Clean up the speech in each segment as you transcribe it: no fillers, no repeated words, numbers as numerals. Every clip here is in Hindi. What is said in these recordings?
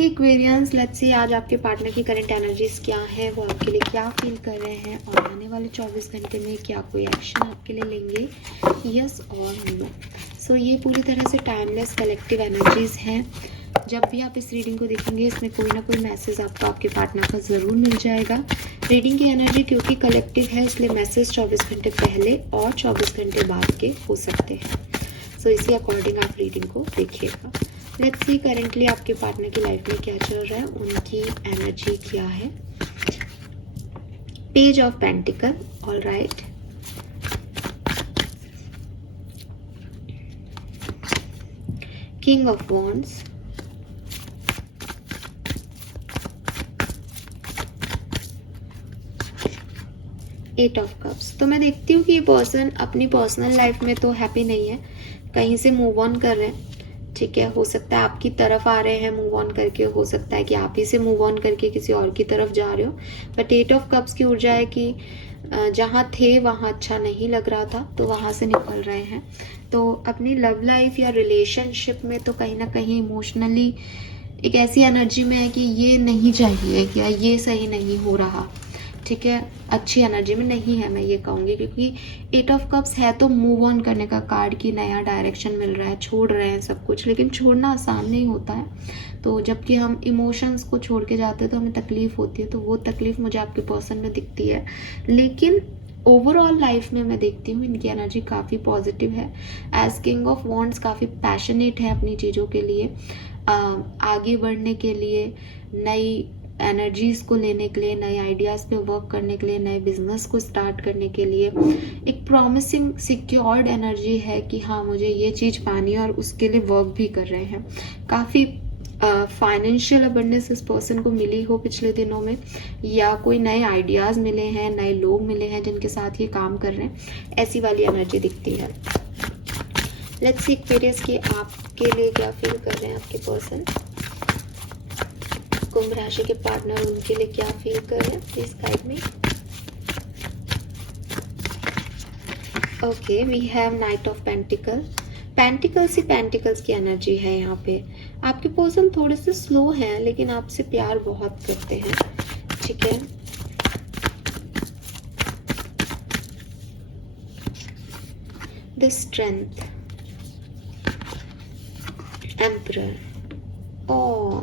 ओके एक्वेरियंस, लेट्स सी आज आपके पार्टनर की करंट एनर्जीज क्या है, वो आपके लिए क्या फील कर रहे हैं और आने वाले 24 घंटे में क्या कोई एक्शन आपके लिए लेंगे, यस और नो। सो ये पूरी तरह से टाइमलेस कलेक्टिव एनर्जीज हैं। जब भी आप इस रीडिंग को देखेंगे इसमें कोई ना कोई मैसेज आपको आपके पार्टनर का ज़रूर मिल जाएगा। रीडिंग की एनर्जी क्योंकि कलेक्टिव है इसलिए मैसेज 24 घंटे पहले और 24 घंटे बाद के हो सकते हैं। सो इसी अकॉर्डिंग आप रीडिंग को देखिएगा। लेट्स सी करेंटली आपके पार्टनर की लाइफ में क्या चल रहा है, उनकी एनर्जी क्या है। Page of pentacle, all right. King of wands, eight of cups. तो मैं देखती हूँ कि ये पर्सन अपनी पर्सनल लाइफ में तो हैप्पी नहीं है, कहीं से मूव ऑन कर रहे हैं। ठीक है, हो सकता है आपकी तरफ आ रहे हैं मूव ऑन करके, हो सकता है कि आप ही से मूव ऑन करके किसी और की तरफ जा रहे हो। बट एट ऑफ कप्स की ऊर्जा है कि जहाँ थे वहाँ अच्छा नहीं लग रहा था तो वहाँ से निकल रहे हैं। तो अपनी लव लाइफ या रिलेशनशिप में तो कहीं ना कहीं इमोशनली एक ऐसी एनर्जी में है कि ये नहीं चाहिए या ये सही नहीं हो रहा। ठीक है, अच्छी एनर्जी में नहीं है मैं ये कहूँगी, क्योंकि एट ऑफ कप्स है तो मूव ऑन करने का कार्ड की नया डायरेक्शन मिल रहा है, छोड़ रहे हैं सब कुछ, लेकिन छोड़ना आसान नहीं होता है। तो जबकि हम इमोशंस को छोड़ के जाते हैं तो हमें तकलीफ होती है, तो वो तकलीफ मुझे आपके पर्सन में दिखती है। लेकिन ओवरऑल लाइफ में मैं देखती हूँ इनकी एनर्जी काफ़ी पॉजिटिव है। एज किंग ऑफ वॉन्ड्स काफ़ी पैशनेट है अपनी चीज़ों के लिए, आगे बढ़ने के लिए, नई एनर्जीज को लेने के लिए, नए आइडियाज़ पे वर्क करने के लिए, नए बिजनेस को स्टार्ट करने के लिए एक प्रॉमिसिंग सिक्योर्ड एनर्जी है कि हाँ मुझे ये चीज़ पानी है और उसके लिए वर्क भी कर रहे हैं। काफ़ी फाइनेंशियल अबंडेंस इस पर्सन को मिली हो पिछले दिनों में, या कोई नए आइडियाज़ मिले हैं, नए लोग मिले हैं जिनके साथ ये काम कर रहे हैं, ऐसी वाली एनर्जी दिखती है। लेट्स सी एक्वेरियस की आपके लिए क्या फील कर रहे हैं आपके पर्सन। कुंभ राशि के पार्टनर उनके लिए क्या फील कर रहे हैं, please guide me. Okay, we have knight of pentacle. Pentacles ही पेंटिकल्स की एनर्जी है यहाँ पे। आपके पर्सन थोड़े से स्लो हैं लेकिन आपसे प्यार बहुत करते हैं। ठीक है, the strength, emperor, oh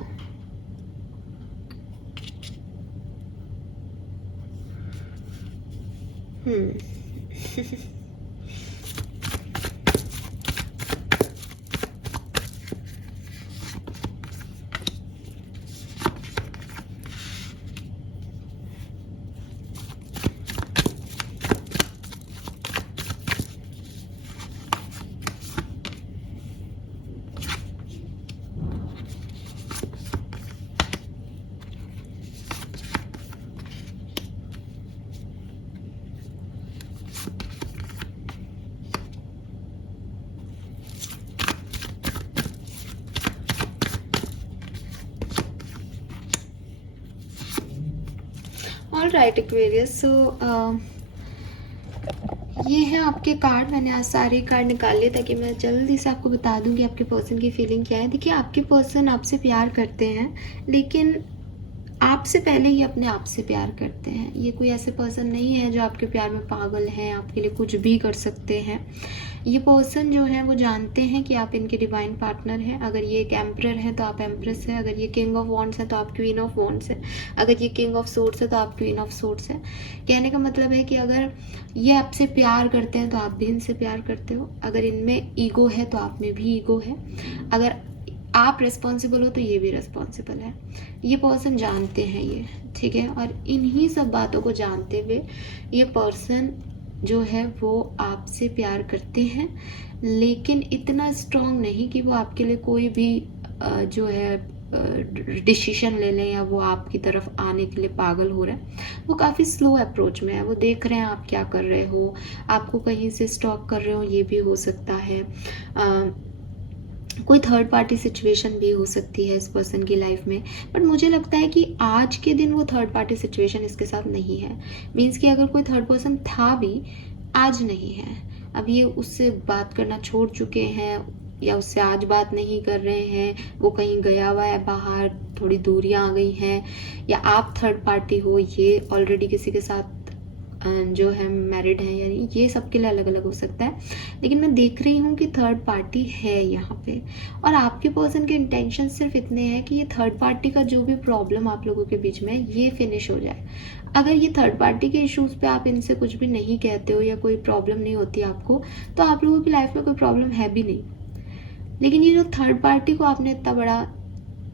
all right Aquarius. So ये है आपके कार्ड। मैंने आज सारे कार्ड निकाले ताकि मैं जल्दी से आपको बता दूं कि आपके पर्सन की फीलिंग क्या है। देखिए, आपके पर्सन आपसे प्यार करते हैं लेकिन आपसे पहले ही अपने आप से प्यार करते हैं। ये कोई ऐसे पर्सन नहीं है जो आपके प्यार में पागल हैं, आपके लिए कुछ भी कर सकते हैं। ये पर्सन जो है वो जानते हैं कि आप इनके डिवाइन पार्टनर हैं। अगर ये एक एम्परर है तो आप एम्प्रेस है, अगर ये किंग ऑफ वॉन्ड्स है तो आप क्वीन ऑफ वॉन्ड्स है, अगर ये किंग ऑफ सोर्ड्स है तो आप क्वीन ऑफ सोर्ड्स है। कहने का मतलब है कि अगर ये आपसे प्यार करते हैं तो आप भी इनसे प्यार करते हो। अगर इनमें ईगो है तो आप में भी ईगो है। अगर आप रिस्पॉन्सिबल हो तो ये भी रिस्पॉन्सिबल है। ये पर्सन जानते हैं ये, ठीक है। और इन्हीं सब बातों को जानते हुए ये पर्सन जो है वो आपसे प्यार करते हैं, लेकिन इतना स्ट्रॉन्ग नहीं कि वो आपके लिए कोई भी जो है डिसीजन ले लें या वो आपकी तरफ आने के लिए पागल हो रहे हैं। वो काफ़ी स्लो अप्रोच में है। वो देख रहे हैं आप क्या कर रहे हो, आपको कहीं से स्टॉक कर रहे हो, ये भी हो सकता है। कोई थर्ड पार्टी सिचुएशन भी हो सकती है इस पर्सन की लाइफ में। बट मुझे लगता है कि आज के दिन वो थर्ड पार्टी सिचुएशन इसके साथ नहीं है। मीन्स कि अगर कोई थर्ड पर्सन था भी, आज नहीं है। अब ये उससे बात करना छोड़ चुके हैं, या उससे आज बात नहीं कर रहे हैं, वो कहीं गया हुआ है बाहर, थोड़ी दूरियां आ गई हैं, या आप थर्ड पार्टी हो, ये ऑलरेडी किसी के साथ जो है मैरिड है, यानी ये सबके लिए अलग अलग हो सकता है। लेकिन मैं देख रही हूँ कि थर्ड पार्टी है यहाँ पे, और आपके पर्सन के इंटेंशन सिर्फ इतने हैं कि ये थर्ड पार्टी का जो भी प्रॉब्लम आप लोगों के बीच में है ये फिनिश हो जाए। अगर ये थर्ड पार्टी के इश्यूज पे आप इनसे कुछ भी नहीं कहते हो या कोई प्रॉब्लम नहीं होती आपको, तो आप लोगों की लाइफ में कोई प्रॉब्लम है भी नहीं। लेकिन ये जो थर्ड पार्टी को आपने इतना बड़ा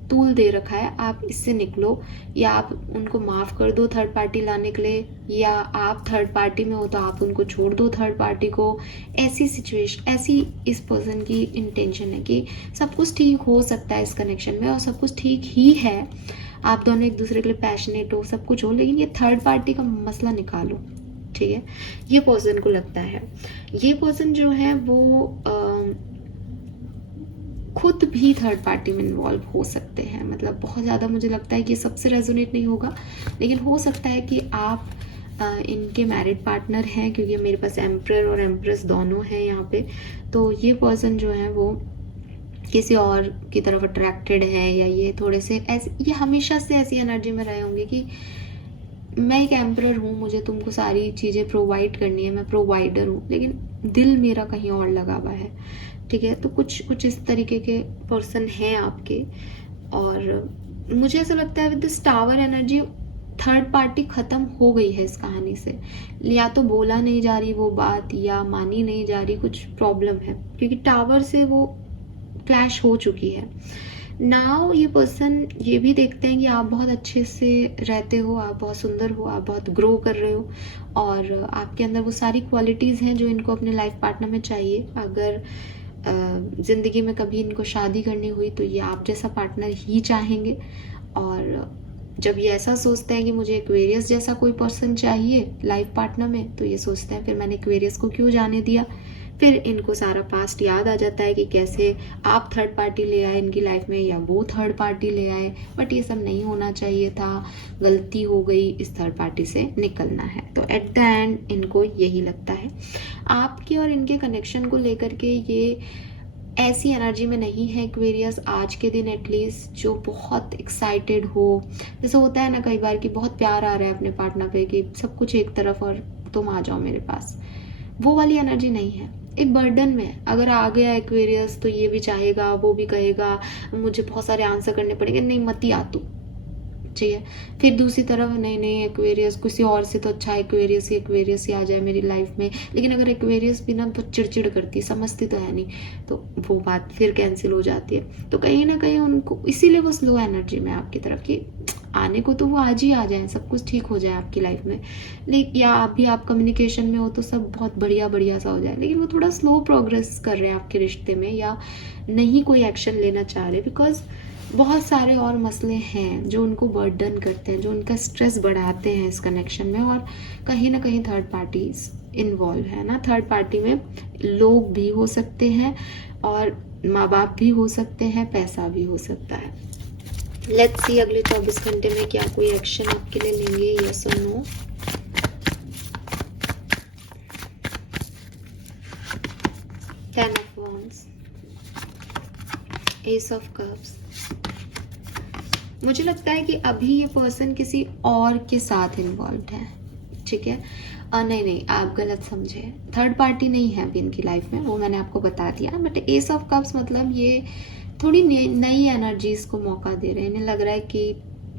टूल दे रखा है, आप इससे निकलो, या आप उनको माफ कर दो थर्ड पार्टी लाने के लिए, या आप थर्ड पार्टी में हो तो आप उनको छोड़ दो थर्ड पार्टी को। ऐसी सिचुएशन, ऐसी इस पर्सन की इंटेंशन है कि सब कुछ ठीक हो सकता है इस कनेक्शन में, और सब कुछ ठीक ही है, आप दोनों एक दूसरे के लिए पैशनेट हो, सब कुछ हो, लेकिन ये थर्ड पार्टी का मसला निकालो। ठीक है, ये पर्सन को लगता है, ये पर्सन जो है वो खुद भी थर्ड पार्टी में इन्वॉल्व हो सकते हैं। मतलब बहुत ज़्यादा मुझे लगता है कि सबसे रेजोनेट नहीं होगा, लेकिन हो सकता है कि आप इनके मैरिड पार्टनर हैं, क्योंकि मेरे पास एम्परर और एम्प्रेस दोनों हैं यहाँ पे। तो ये पर्सन जो है वो किसी और की तरफ अट्रैक्टेड है, या ये थोड़े से ऐसे, ये हमेशा से ऐसी एनर्जी में रहे होंगे कि मैं एक एम्परर हूँ, मुझे तुमको सारी चीज़ें प्रोवाइड करनी है, मैं प्रोवाइडर हूँ, लेकिन दिल मेरा कहीं और लगा हुआ है। ठीक है, तो कुछ इस तरीके के पर्सन हैं आपके। और मुझे ऐसा लगता है with this tower energy third party खत्म हो गई है इस कहानी से, या तो बोला नहीं जा रही वो बात, या मानी नहीं जा रही, कुछ प्रॉब्लम है, क्योंकि टावर से वो क्लैश हो चुकी है। नाउ ये पर्सन ये भी देखते हैं कि आप बहुत अच्छे से रहते हो, आप बहुत सुंदर हो, आप बहुत ग्रो कर रहे हो, और आपके अंदर वो सारी क्वालिटीज़ हैं जो इनको अपने लाइफ पार्टनर में चाहिए। अगर ज़िंदगी में कभी इनको शादी करनी हुई तो ये आप जैसा पार्टनर ही चाहेंगे। और जब ये ऐसा सोचते हैं कि मुझे एक्वेरियस जैसा कोई पर्सन चाहिए लाइफ पार्टनर में, तो ये सोचते हैं फिर मैंने एक्वेरियस को क्यों जाने दिया। फिर इनको सारा पास्ट याद आ जाता है कि कैसे आप थर्ड पार्टी ले आए इनकी लाइफ में, या वो थर्ड पार्टी ले आए, बट ये सब नहीं होना चाहिए था, गलती हो गई, इस थर्ड पार्टी से निकलना है। तो एट द एंड इनको यही लगता है। आपके और इनके कनेक्शन को लेकर के ये ऐसी एनर्जी में नहीं है एक्वेरियस आज के दिन एटलीस्ट, जो बहुत एक्साइटेड हो। जैसे होता है ना कई बार कि बहुत प्यार आ रहा है अपने पार्टनर पे, कि सब कुछ एक तरफ और तुम आ जाओ मेरे पास, वो वाली एनर्जी नहीं है। एक बर्डन में अगर आ गया एक्वेरियस तो ये भी चाहेगा, वो भी कहेगा मुझे बहुत सारे आंसर करने पड़ेंगे, नहीं मत ही आ तू। ठीक है, फिर दूसरी तरफ नहीं नहीं एक्वेरियस किसी और से तो अच्छा एक्वेरियस ही आ जाए मेरी लाइफ में। लेकिन अगर एक्वेरियस भी ना तो चिड़चिड़ करती है, समझती तो है नहीं, तो वो बात फिर कैंसिल हो जाती है। तो कहीं ना कहीं उनको इसीलिए वो स्लो एनर्जी में आपकी तरफ की आने को तो वो आज ही आ जाए, सब कुछ ठीक हो जाए आपकी लाइफ में। लेकिन या आप भी आप कम्युनिकेशन में हो तो सब बहुत बढ़िया बढ़िया सा हो जाए, लेकिन वो थोड़ा स्लो प्रोग्रेस कर रहे हैं आपके रिश्ते में, या नहीं कोई एक्शन लेना चाह रहे, बिकॉज बहुत सारे और मसले हैं जो उनको बर्डन करते हैं, जो उनका स्ट्रेस बढ़ाते हैं इस कनेक्शन में। और कहीं ना कहीं थर्ड पार्टीज इन्वॉल्व है ना। थर्ड पार्टी में लोग भी हो सकते हैं, और माँ बाप भी हो सकते हैं, पैसा भी हो सकता है। लेट्स सी अगले 24 घंटे में क्या कोई एक्शन आपके लिए लेंगे, यस और no. Ten of wands, ace of cups. मुझे लगता है कि अभी ये पर्सन किसी और के साथ इन्वॉल्व है। ठीक है, नहीं आप गलत समझे, थर्ड पार्टी नहीं है अभी इनकी लाइफ में, वो मैंने आपको बता दिया। बट एस ऑफ कप्स मतलब ये थोड़ी नई एनर्जीज को मौका दे रहे हैं। इन्हें लग रहा है कि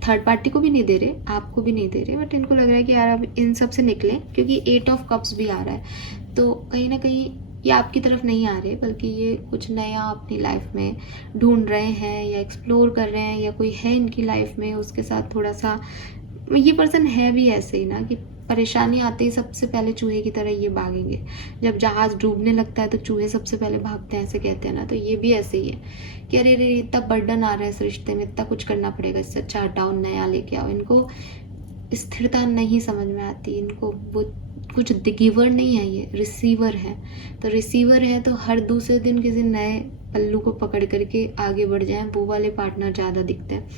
थर्ड पार्टी को भी नहीं दे रहे, आपको भी नहीं दे रहे, बट इनको लग रहा है कि यार अब इन सब से निकलें, क्योंकि 8 ऑफ कप्स भी आ रहा है। तो कहीं ना कहीं ये आपकी तरफ नहीं आ रहे, बल्कि ये कुछ नया अपनी लाइफ में ढूंढ रहे हैं, या एक्सप्लोर कर रहे हैं, या कोई है इनकी लाइफ में उसके साथ थोड़ा सा। ये पर्सन है भी ऐसे ही ना कि परेशानी आते ही सबसे पहले चूहे की तरह ये भागेंगे। जब जहाज डूबने लगता है तो चूहे सबसे पहले भागते हैं, ऐसे कहते हैं ना। तो ये भी ऐसे ही है कि अरे अरे इतना बर्डन आ रहा है इस रिश्ते में, इतना कुछ करना पड़ेगा, इससे अच्छा हटाओ, नया लेके आओ। इनको स्थिरता नहीं समझ में आती, इनको वो कुछ गिवर नहीं है, ये रिसीवर है। तो रिसीवर है तो हर दूसरे दिन किसी नए पल्लू को पकड़ करके आगे बढ़ जाएं, वो वाले पार्टनर ज़्यादा दिखते हैं।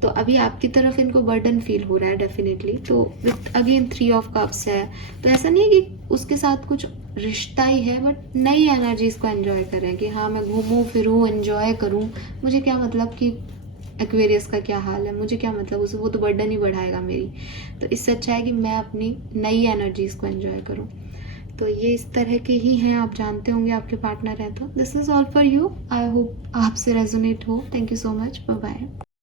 तो अभी आपकी तरफ इनको बर्डन फील हो रहा है डेफिनेटली। तो विथ अगेन 3 ऑफ कप्स है, तो ऐसा नहीं है कि उसके साथ कुछ रिश्ता ही है, बट नई एनर्जीज को एंजॉय करें कि हाँ मैं घूमूं फिरूं एंजॉय करूं, मुझे क्या मतलब कि एक्वेरियस का क्या हाल है, मुझे क्या मतलब उसे, वो तो बर्डन ही बढ़ाएगा मेरी। तो इससे अच्छा है कि मैं अपनी नई एनर्जीज को एंजॉय करूं। तो ये इस तरह के ही हैं, आप जानते होंगे आपके पार्टनर है तो this is all for you. I hope आपसे रेजोनेट हो। Thank you so much, bye bye.